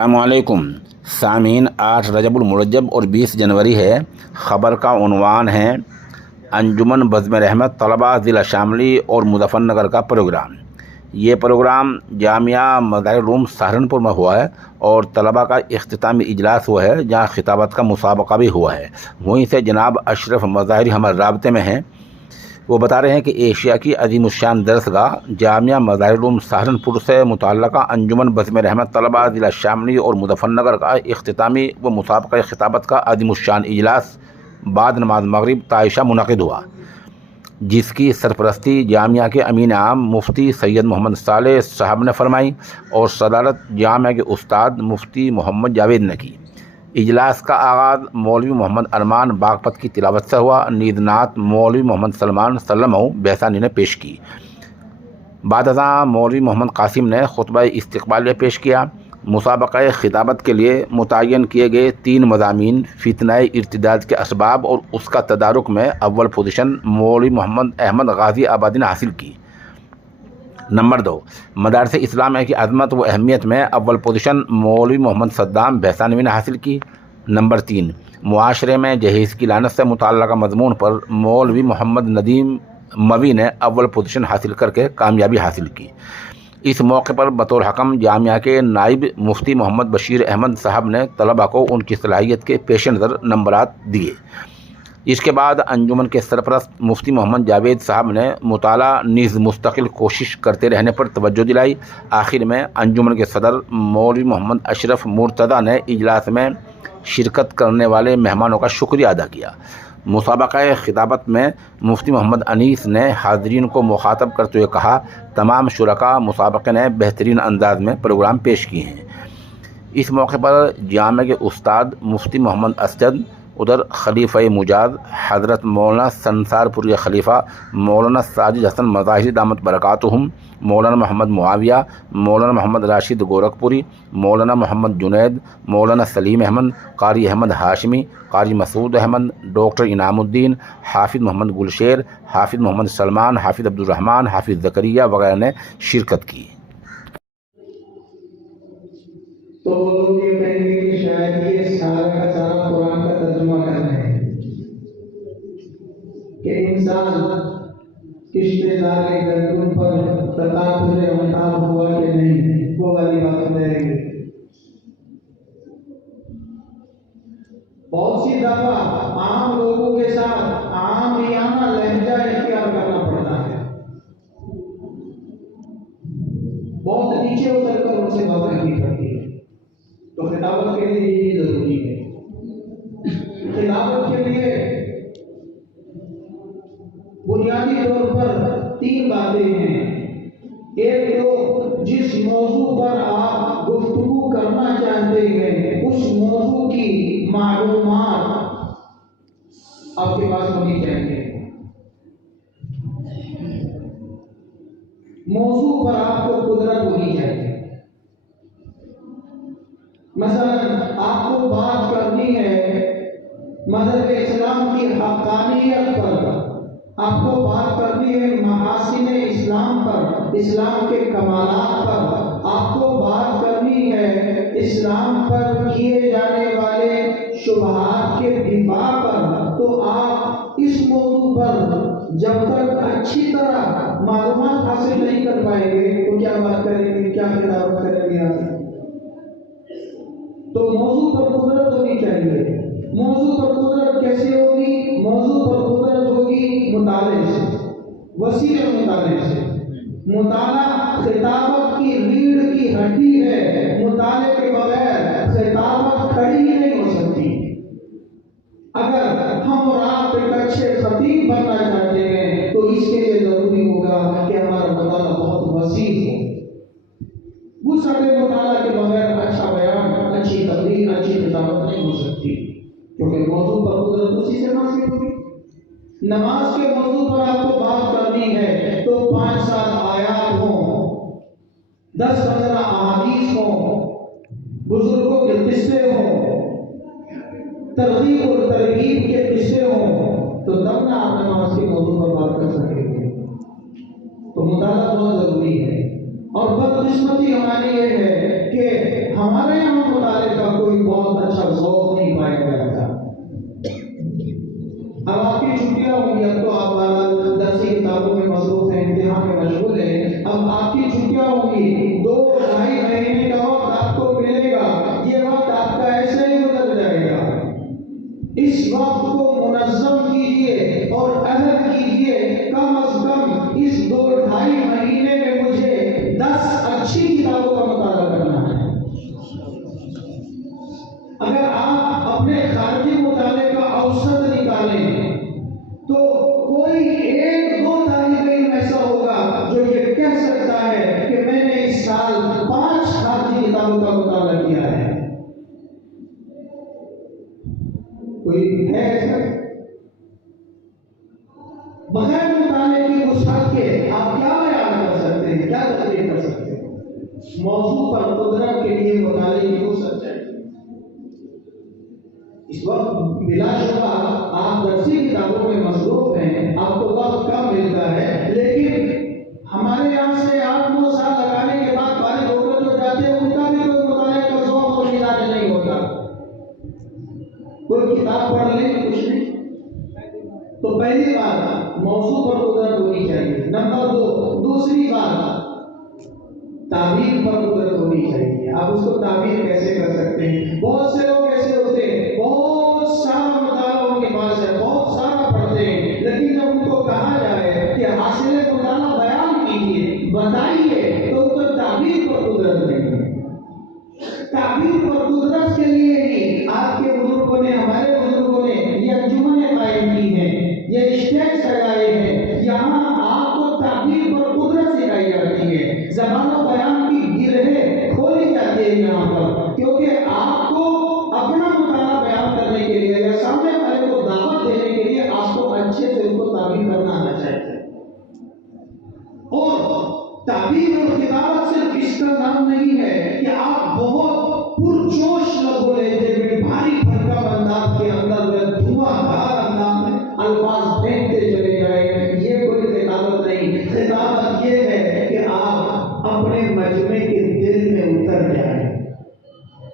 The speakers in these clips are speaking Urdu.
السلام علیکم سامعین، 8 رجب المرجب اور 20 جنوری ہے۔ خبر کا عنوان ہے انجمن بزم رحمت طلبہ ضلع شاملی اور مظفر نگر کا پروگرام۔ یہ پروگرام جامعہ مظاہر العلوم سہارنپور میں ہوا ہے اور طلبہ کا اختتامی اجلاس ہوا ہے، جہاں خطابت کا مسابقہ بھی ہوا ہے۔ وہیں سے جناب اشرف مظاہری ہمارے رابطے میں ہیں۔ وہ بتا رہے ہیں کہ ایشیا کی عظیم الشان درسگاہ جامعہ مظاہر العلوم سہارنپور سے متعلقہ انجمن بزم رحمت طلبہ ضلع شاملی اور مظفر نگر کا اختتامی و مسابقہ خطابت کا عظیم الشان اجلاس بعد نماز مغرب طائشہ منعقد ہوا، جس کی سرپرستی جامعہ کے امین عام مفتی سید محمد صالح صاحب نے فرمائی اور صدارت جامعہ کے استاد مفتی محمد جاوید نے کی۔ اجلاس کا آغاز مولوی محمد ارمان باغپت کی تلاوت سے ہوا۔ نیز نعت مولوی محمد سلمان سلمہ بہسانی نے پیش کی۔ بعد ازاں مولوی محمد قاسم نے خطبہ استقبالیہ پیش کیا۔ مسابقہ خطابت کے لیے متعین کیے گئے 3 مضامین فتنہ ارتداد کے اسباب اور اس کا تدارک میں اول پوزیشن مولوی محمد احمد غازی آبادی نے حاصل کی۔ نمبر 2، مدارس اسلامیہ کی عظمت و اہمیت میں اول پوزیشن مولوی محمد صدام بہسانوی نے حاصل کی۔ نمبر 3، معاشرے میں جہیز کی لعنت سے متعلقہ مضمون پر مولوی محمد ندیم موی نے اول پوزیشن حاصل کر کے کامیابی حاصل کی۔ اس موقع پر بطور حکم جامعہ کے نائب مفتی محمد بشیر احمد صاحب نے طلبہ کو ان کی صلاحیت کے پیش نظر نمبرات دیے۔ اس کے بعد انجمن کے سرپرست مفتی محمد جاوید صاحب نے مطالعہ نیز مستقل کوشش کرتے رہنے پر توجہ دلائی۔ آخر میں انجمن کے صدر مولوی محمد اشرف مرتضیٰ نے اجلاس میں شرکت کرنے والے مہمانوں کا شکریہ ادا کیا۔ مسابقہ خطابت میں مفتی محمد انیس نے حاضرین کو مخاطب کرتے ہوئے کہا، تمام شرکاء مسابقے نے بہترین انداز میں پروگرام پیش کیے ہیں۔ اس موقع پر جامعہ کے استاد مفتی محمد اسجد، ادھر خلیفہ مجاز حضرت مولانا سنسار پوری خلیفہ مولانا ساجد حسن مظاہری دامت برکاتہم، مولانا محمد معاویہ، مولانا محمد راشد گورکھپوری، مولانا محمد جنید، مولانا سلیم احمد، قاری احمد ہاشمی، قاری مسعود احمد، ڈاکٹر انعام الدین، حافظ محمد گلشیر، حافظ محمد سلمان، حافظ عبدالرحمن، حافظ زکریہ وغیرہ نے شرکت کی۔ تو وہ لوگ یہ کہیں گے کہ شاید یہ سارا کا سارا قرآن کا ترجمہ کرنا ہے کہ انسان کشتے دارے گردن پر تطابق امتاب ہوا کہ نہیں، وہ والی بات رہے گی۔ بہت سی دفعہ عام لوگوں کے ساتھ عامیانہ لہجہ اختیار کرنا پڑتا ہے، بہت نیچے اتر کر ان سے بات کرنی پڑتی ہے۔ تو خطابت کے لیے یہ ضروری ہے۔ خطابت کے لیے بنیادی طور پر 3 باتیں ہیں۔ ایک تو جس موضوع پر آپ گفتگو کرنا چاہتے ہیں اس موضوع کی معلومات آپ کے پاس ہونی چاہیے۔ موضوع پر آپ کو قدرت ہونی چاہیے۔ مثلا آپ کو بات کرنی ہے مذہب اسلام کی حقانیت پر، آپ کو بات کرنی ہے محاسن اسلام پر، اسلام کے کمالات پر، آپ کو بات کرنی ہے اسلام پر کیے جانے والے شبہات کے دفاع پر، تو آپ اس موضوع پر جب تک اچھی طرح معلومات حاصل نہیں کر پائیں گے تو کیا بات کریں گے، کیا خطابت کریں گے آپ؟ تو موضوع پر قدرت ہونی چاہیے۔ موضوع پر قدرت کیسے ہوگی؟ موضوع پر قدرت ہوگی مطالعے سے، وسیع مطالعے سے۔ مطالعہ خطابت کی ریڑھ کی ہڈی ہے، مطالعے کے بغیر خطابت کھڑی ہی نہیں ہو سکتی۔ اگر ہم اور آپ ایک اچھے خطیب بننا چاہتے ہیں تو اس کے لیے ضروری ہوگا کہ ہمارا مطالعہ بہت وسیع ہو۔ وہ سارے مطالعہ کے بغیر اچھا بیان، اچھی تقریر، اچھی خطابت نہیں ہو سکتی، کیونکہ موضوع پر قدرت اسی سے ناصل ہوگی۔ نماز کے موضوع پر آپ کو بات کرنی ہے تو 5-7 آیات ہوں، 10-15 احادیث ہوں، بزرگوں کے قصے ہوں، ترغیب اور ترغیب کے قصے ہوں، تو تب نہ آپ نماز کے موضوع پر بات کر سکیں گے۔ تو مطالعہ بہت ضروری ہے۔ اور بدقسمتی ہماری یہ ہے کہ ہمارے یہاں چھٹیاں ہوں گی، اب تو آپ درسی کتابوں میں مصروف ہیں، امتحان میں مشغول ہیں، اب آپ کی چھٹیاں ہوں گی، 2-2.5 مہینے کا وقت آپ کو ملے گا، یہ وقت آپ کا ایسے ہی گزر جائے گا۔ اس وقت کو منظم کیجئے اور عہد کیجئے، کم از کم اس 2-2.5 مہینے میں مجھے 10 اچھی کتابوں کا مطالعہ کرنا ہے۔ اگر آپ اپنے خارجی مطالعے کا اوسط نکالیں تو کوئی 1-2 طالب علم ایسا ہوگا جو یہ کہہ سکتا ہے کہ میں نے اس سال 5 خارجی کتابوں کا مطالعہ کیا ہے۔ کوئی ہے ایسا؟ بغیر مطالعے کی وسعت کے آپ کیا بیان کر سکتے ہیں، کیا تقریر کر سکتے ہیں؟ موضوع پر قدرت کے لیے مطالعے کی وسعت چاہیے۔ اس وقت بلا شبہ آپ درسی کتابوں میں مصروف ہیں، آپ کو وقت کم ملتا ہے، لیکن ہمارے یہاں سے 8-9 سال لگانے کے بعد فارغ ہو کر جو جاتے ہیں ان کا بھی کوئی مطالعے کا ذوق اور مزاج نہیں ہوتا۔ کوئی کتاب پڑھ لیں کچھ نہیں۔ تو پہلی بات موضوع پر قدرت ہونی چاہیے۔ نمبر 2، دوسری بات تعبیر پر قدرت ہونی چاہیے۔ آپ اس کو تعبیر کیسے کر سکتے ہیں؟ بہت سے لوگ ایسے ہوتے ہیں، بہت سارا مطالعہ ان کے پاس ہے، بہت سارا پڑھتے ہیں، لیکن جب ان کو کہا جائے کہ حاصل مطالعہ بیان کیجیے، بتائیے، تو ان کو تعبیر پر قدرت نہیں ہے۔ تعبیر پر قدرت کے لیے ہی آپ کے بزرگوں نے، ہمارے بزرگوں نے یہ انجمنیں قائم کی ہیں، یہ اسٹیج سجائے ہیں، یہاں آپ کو تعبیر پر قدرت سکھائی جاتی ہے، زبان و بیان کی گرہیں کھولی جاتی ہے یہاں پر، کیونکہ آپ کو اپنا مطالعہ بیان کرنے کے لیے یا سامنے والے کو دعوت دینے کے لیے آپ کو اچھے سے ان کو تعبیر کرنا آنا چاہیے۔ اور تعبیر اور کتابت صرف اس کا نام نہیں ہے کہ آپ بہت پرجوش لفظ لیتے ہوئے بھاری بھرکم انداز کے اندر دھواں دھار انداز میں الفاظ پھینکتے چلے جائیں، یہ کوئی خطابت نہیں۔ خطابت یہ ہے کہ آپ اپنے مجمع کے دل میں اتر جائیں،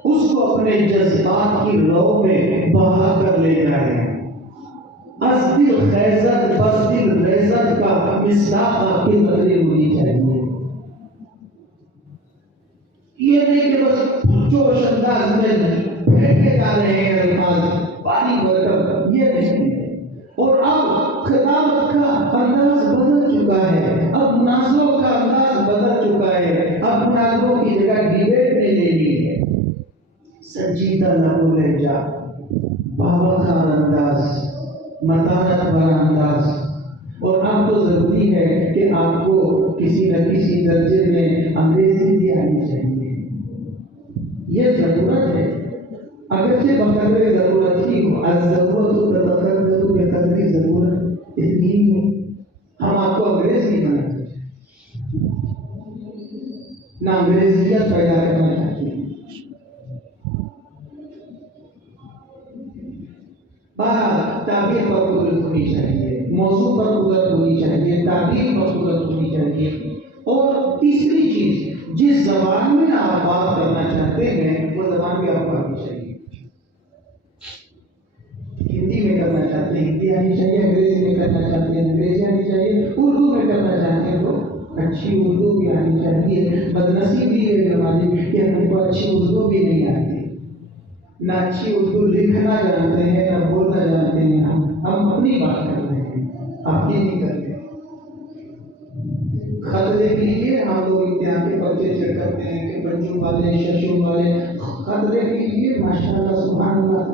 اس کو اپنے جذبات کی رو میں بہا کر لے جائیں۔ از دل خیزت بس دل ریزت کا مصداق آپ کی تقریر ہونی چاہیے۔ یہ نہیں کہ بس جوش انداز میں پھینکے جا رہے ہیں الفاظ باری برکت، یہ نہیں ہے۔ اور اب خطابت کا انداز بدل چکا ہے، اب مناظروں کا انداز بدل چکا ہے، اب مناظروں کی جگہ ڈیبیٹ نے لے لی ہے۔ سنجیدہ لب و لہجہ، باوقار انداز، متانت والا انداز، اور اب تو ضروری ہے کہ آپ کو کسی نہ کسی درجے میں انگریزی بھی آنی چاہیے۔ یہ ضرورت ہے، اگرچہ بقدر ضرورت ہی ہو، الضرورت تتقدر بقدر ضرورت، اتنی ہی ہو۔ ہم آپ کو انگریز نہیں بناتے، نہ انگریزیت پیدا کرنا چاہتے ہیں۔ تعبیر پر قدرت ہونی چاہیے، موضوع پر قدرت ہونی چاہیے، تعبیر پر قدرت ہونی چاہیے۔ اور تیسری چیز، جس زبان میں آپ بات کرنا چاہتے ہیں وہ زبان بھی آپ کو آنی چاہیے۔ ہندی میں کرنا چاہتے ہیں ہندی آنی چاہیے، انگریزی میں کرنا چاہتے ہیں انگریزی آنی چاہیے، اردو میں کرنا چاہتے ہیں تو اچھی اردو بھی آنی چاہیے۔ بدنصیبی ہے ہماری کہ ہم کو اچھی اردو بھی نہیں آتی، نہ اچھی اردو لکھنا جانتے ہیں نہ بولنا جانتے ہیں۔ ہم اپنی بات کرتے ہیں، آپ یہ نہیں کرتے۔ خط لکھ لیجیے، ہم لوگ امتحان کے پرچے چیک کرتے ہیں کہ بچوں والے ششوں والے خط لکھ لیجیے، ماشاء اللہ سبحان اللہ،